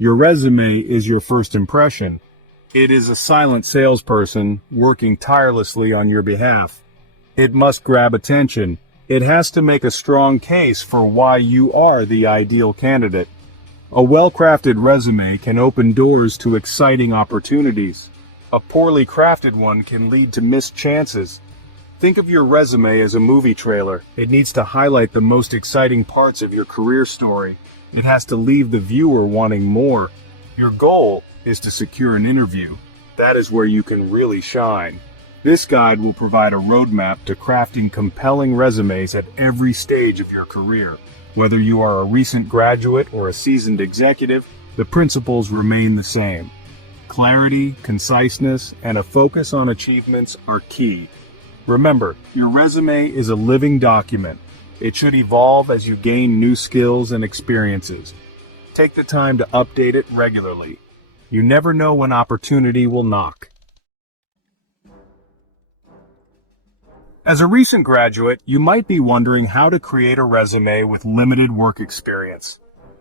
Your resume is your first impression. It is a silent salesperson working tirelessly on your behalf. It must grab attention. It has to make a strong case for why you are the ideal candidate. A well-crafted resume can open doors to exciting opportunities. A poorly crafted one can lead to missed chances. Think of your resume as a movie trailer. It needs to highlight the most exciting parts of your career story. It has to leave the viewer wanting more. Your goal is to secure an interview. That is where you can really shine. This guide will provide a roadmap to crafting compelling resumes at every stage of your career. Whether you are a recent graduate or a seasoned executive, the principles remain the same. Clarity, conciseness, and a focus on achievements are key. Remember, your resume is a living document. It should evolve as you gain new skills and experiences. Take the time to update it regularly. You never know when opportunity will knock. As a recent graduate, you might be wondering how to create a resume with limited work experience.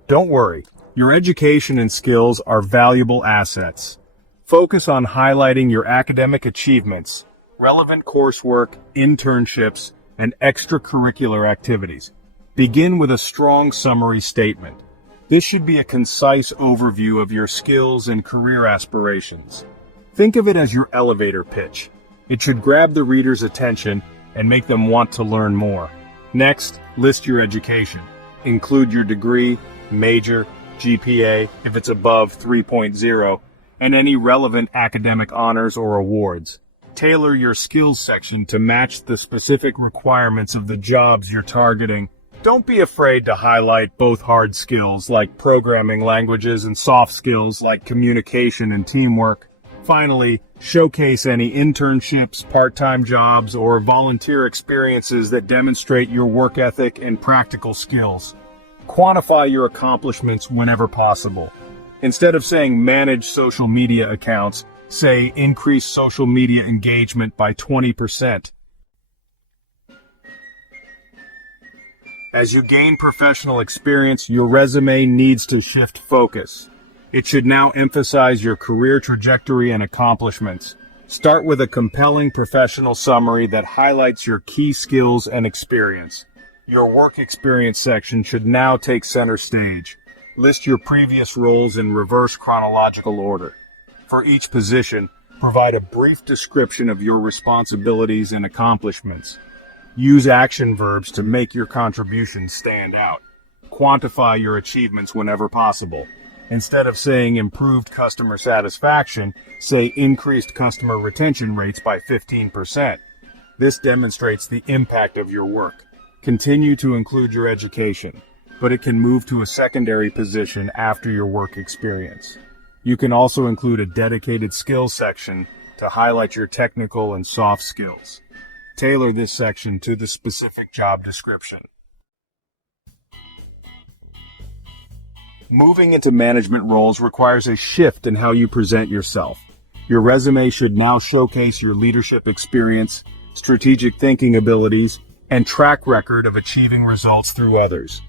Don't worry, your education and skills are valuable assets. Focus on highlighting your academic achievements, relevant coursework, internships, and extracurricular activities. Begin with a strong summary statement. This should be a concise overview of your skills and career aspirations. Think of it as your elevator pitch. It should grab the reader's attention and make them want to learn more. Next, list your education. Include your degree, major, GPA, if it's above 3.0, and any relevant academic honors or awards. Tailor your skills section to match the specific requirements of the jobs you're targeting. Don't be afraid to highlight both hard skills like programming languages and soft skills like communication and teamwork. Finally, showcase any internships, part-time jobs, or volunteer experiences that demonstrate your work ethic and practical skills. Quantify your accomplishments whenever possible. Instead of saying manage social media accounts, say increase social media engagement by 20%. As you gain professional experience, your resume needs to shift focus. It should now emphasize your career trajectory and accomplishments. Start with a compelling professional summary that highlights your key skills and experience. Your work experience section should now take center stage. List your previous roles in reverse chronological order. For each position, provide a brief description of your responsibilities and accomplishments. Use action verbs to make your contributions stand out. Quantify your achievements whenever possible. Instead of saying improved customer satisfaction, say increased customer retention rates by 15%. This demonstrates the impact of your work. Continue to include your education, but it can move to a secondary position after your work experience. You can also include a dedicated skills section to highlight your technical and soft skills. Tailor this section to the specific job description. Moving into management roles requires a shift in how you present yourself. Your resume should now showcase your leadership experience, strategic thinking abilities, and track record of achieving results through others.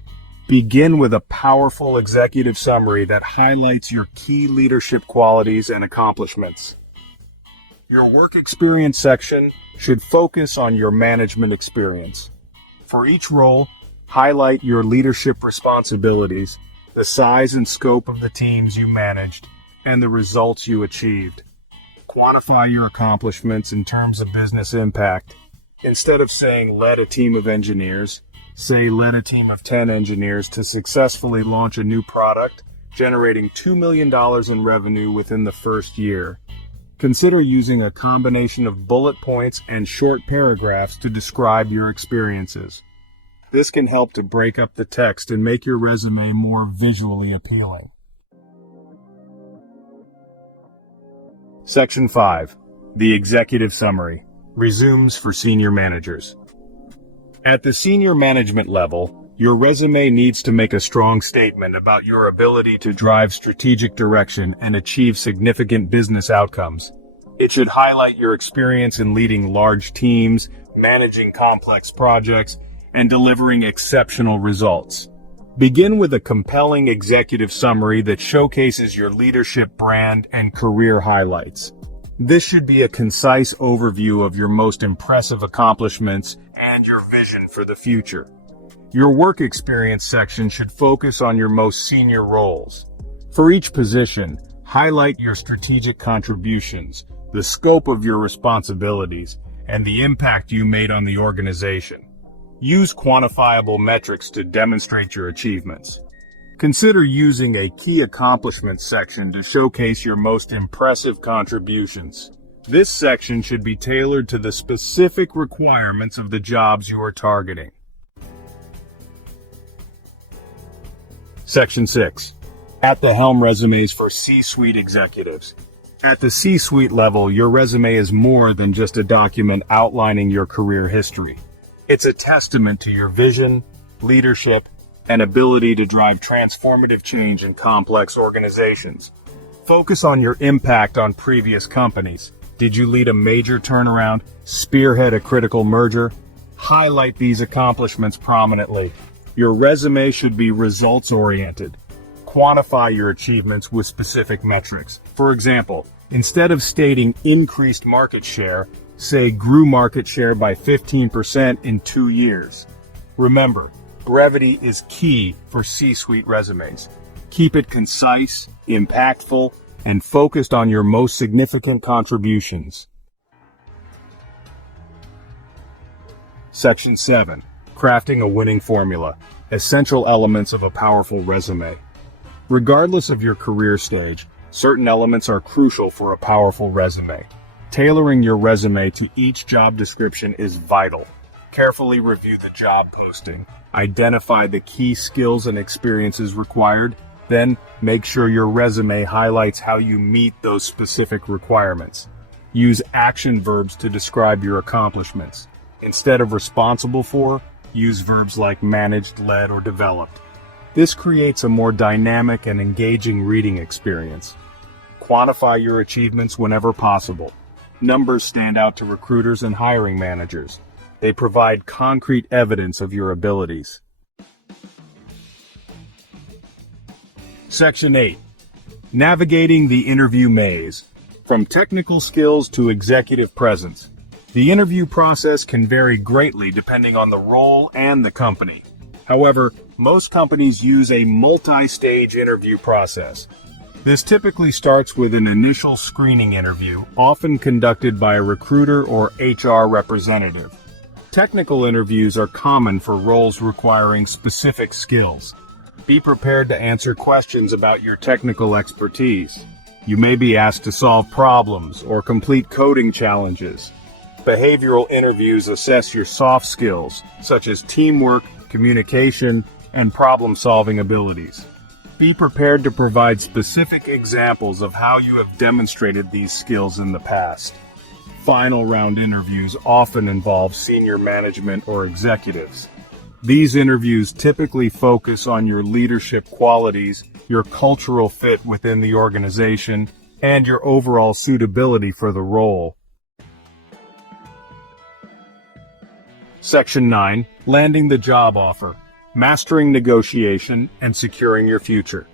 Begin with a powerful executive summary that highlights your key leadership qualities and accomplishments. Your work experience section should focus on your management experience. For each role, highlight your leadership responsibilities, the size and scope of the teams you managed, and the results you achieved. Quantify your accomplishments in terms of business impact. Instead of saying led a team of engineers, say led a team of 10 engineers to successfully launch a new product, generating $2 million in revenue within the first year. Consider using a combination of bullet points and short paragraphs to describe your experiences. This can help to break up the text and make your resume more visually appealing. Section 5. The Executive Summary. Resumes for senior managers. At the senior management level, your resume needs to make a strong statement about your ability to drive strategic direction and achieve significant business outcomes. It should highlight your experience in leading large teams, managing complex projects, and delivering exceptional results. Begin with a compelling executive summary that showcases your leadership brand and career highlights. This should be a concise overview of your most impressive accomplishments and your vision for the future. Your work experience section should focus on your most senior roles. For each position, highlight your strategic contributions, the scope of your responsibilities, and the impact you made on the organization. Use quantifiable metrics to demonstrate your achievements. Consider using a key accomplishments section to showcase your most impressive contributions. This section should be tailored to the specific requirements of the jobs you are targeting. Section 6. At the helm resumes for C-suite executives. At the C-suite level, your resume is more than just a document outlining your career history. It's a testament to your vision, leadership, and ability to drive transformative change in complex organizations. Focus on your impact on previous companies. Did you lead a major turnaround, spearhead a critical merger? Highlight these accomplishments prominently. Your resume should be results-oriented. Quantify your achievements with specific metrics. For example, instead of stating increased market share, say grew market share by 15% in 2 years. Remember, brevity is key for C-suite resumes. Keep it concise, impactful, and focused on your most significant contributions. Section 7. Crafting a winning formula. Essential elements of a powerful resume. Regardless of your career stage, certain elements are crucial for a powerful resume. Tailoring your resume to each job description is vital. Carefully review the job posting. Identify the key skills and experiences required. Then, make sure your resume highlights how you meet those specific requirements. Use action verbs to describe your accomplishments. Instead of responsible for, use verbs like managed, led, or developed. This creates a more dynamic and engaging reading experience. Quantify your achievements whenever possible. Numbers stand out to recruiters and hiring managers. They provide concrete evidence of your abilities. Section 8. Navigating the interview maze. From technical skills to executive presence. The interview process can vary greatly depending on the role and the company. However, most companies use a multi-stage interview process. This typically starts with an initial screening interview, often conducted by a recruiter or HR representative. Technical interviews are common for roles requiring specific skills. Be prepared to answer questions about your technical expertise. You may be asked to solve problems or complete coding challenges. Behavioral interviews assess your soft skills, such as teamwork, communication, and problem-solving abilities. Be prepared to provide specific examples of how you have demonstrated these skills in the past. Final round interviews often involve senior management or executives. These interviews typically focus on your leadership qualities, your cultural fit within the organization, and your overall suitability for the role. Section 9. Landing the job offer. Mastering negotiation and securing your future.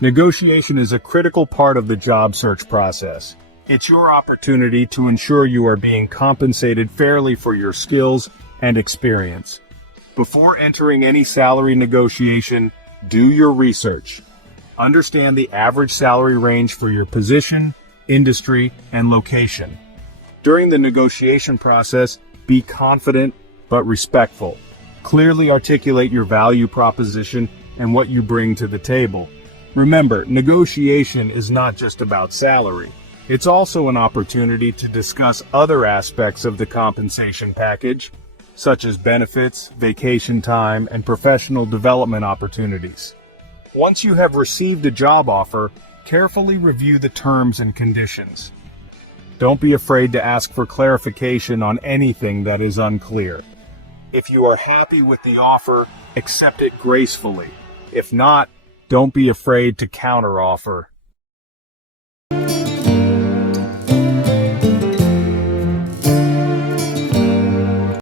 Negotiation is a critical part of the job search process. It's your opportunity to ensure you are being compensated fairly for your skills and experience. Before entering any salary negotiation, do your research. Understand the average salary range for your position, industry, and location. During the negotiation process, be confident but respectful. Clearly articulate your value proposition and what you bring to the table. Remember, negotiation is not just about salary. It's also an opportunity to discuss other aspects of the compensation package, such as benefits, vacation time, and professional development opportunities. Once you have received a job offer, carefully review the terms and conditions. Don't be afraid to ask for clarification on anything that is unclear. If you are happy with the offer, accept it gracefully. If not, don't be afraid to counteroffer.